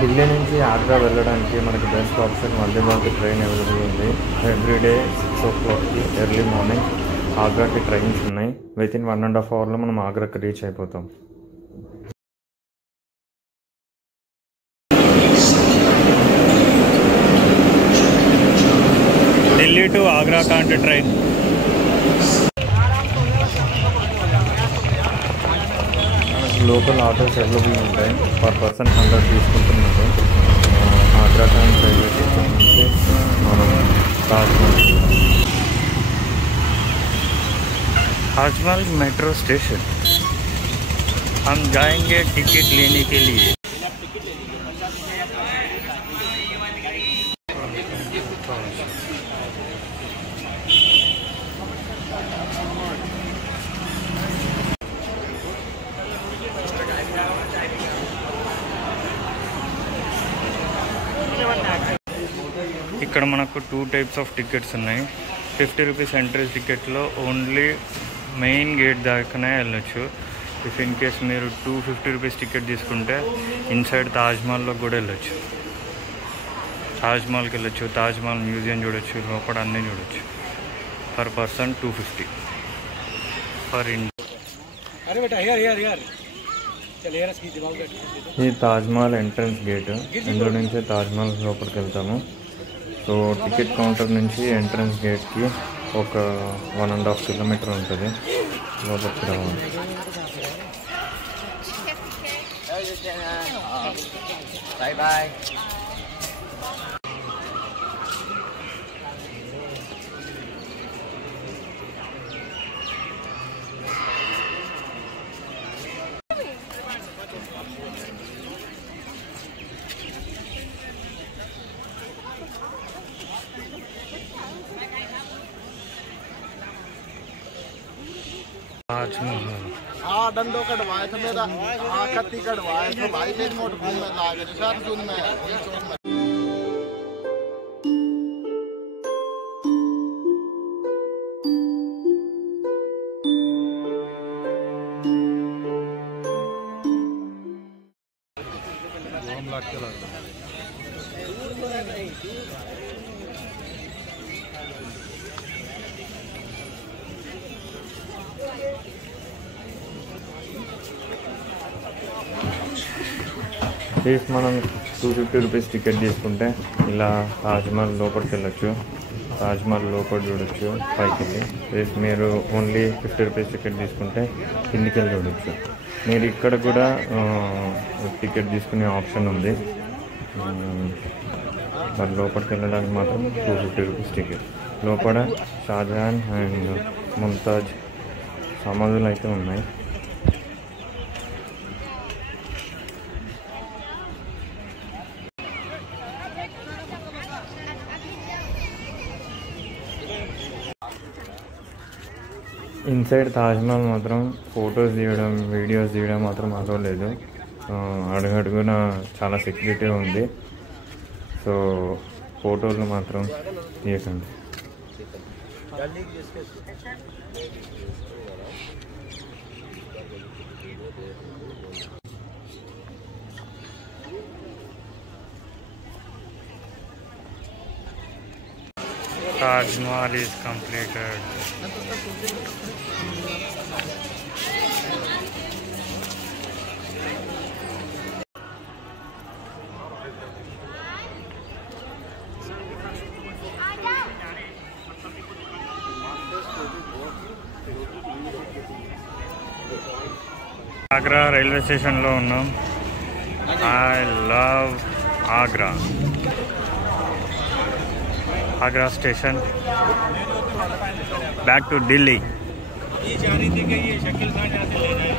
ఢిల్లీ నుంచి ఆగ్రా వెళ్ళడానికి మనకి best option Vande Bharat train available ఉంది. ఎవ్రీడే 6 o'clockకి ఎర్లీ మార్నింగ్ ఆగ్రాకి ట్రైన్స్ ఉన్నాయి. వితిన్ 1.5 hourలో మనం ఆగ్రాకి రీచ్ అయిపోతాం. Delhi to Agra Cantt train. Local autos available ఉంటాయి. పర్ పర్సన్ 100 తీసుకుంటున్నారు. आगरा कांट रेलवे स्टेशन से మనం ताजमहल मेट्रो स्टेशन हम जाएंगे टिकट लेने के लिए. ఇక్కడ మనకు 2 types ఆఫ్ టికెట్స్ ఉన్నాయి. 50 రూపీస్ ఎంట్రీ టికెట్లో ఓన్లీ మెయిన్ గేట్ దాకానే వెళ్ళొచ్చు. ఇఫ్ ఇన్ కేస్ మీరు 250 రూపీస్ టికెట్ తీసుకుంటే ఇన్సైడ్ తాజ్మహల్లో కూడా వెళ్ళొచ్చు. తాజ్మహల్కి వెళ్ళొచ్చు, తాజ్మహల్ మ్యూజియం చూడొచ్చు, లోపల అన్నీ చూడొచ్చు. Per person 250 per India. ఇది తాజ్మహల్ ఎంట్రన్స్ గేట్. ఇందులో నుంచి తాజ్మహల్ లోపలికి వెళ్తాము. సో టికెట్ కౌంటర్ నుంచి ఎంట్రన్స్ గేట్కి ఒక 1.5 kilometer ఉంటుంది. లోపలికి రావాలి. Bye bye. डंडो कटवाए थे मेरा कत्ती कटवाए थे भाई मेरी मोट घूम में लागे सर सुन में మనం 250 రూపీస్ టికెట్ తీసుకుంటే ఇలా తాజ్మహల్ లోపలికి వెళ్ళొచ్చు. తాజ్మహల్ లోపల చూడొచ్చు పైకి. రేపు మీరు ఓన్లీ 50 రూపీస్ టికెట్ తీసుకుంటే కిందికి వెళ్ళి చూడొచ్చు. మీరు ఇక్కడ కూడా టికెట్ తీసుకునే ఆప్షన్ ఉంది. మరి లోపలికి వెళ్ళడానికి మాత్రం 250 రూపీస్ టికెట్. లోపల షాజహాన్ అండ్ ముంతాజ్ సమాధులు అయితే ఉన్నాయి. ఇన్సైడ్ తాజ్మహల్ మాత్రం ఫొటోస్ తీయడం, వీడియోస్ తీయడం మాత్రం అవ్వలేదు. అడుగడుగున చాలా సెక్యూరిటీ ఉంది. సో ఫోటోలు మాత్రం తీయకండి. Tajmahal is completed. Agra railway స్టేషన్లో ఉన్నాం. I love Agra. Agra station back to Delhi. ये जा रही थी कि ये शकील खान यहाँ से ले जाए.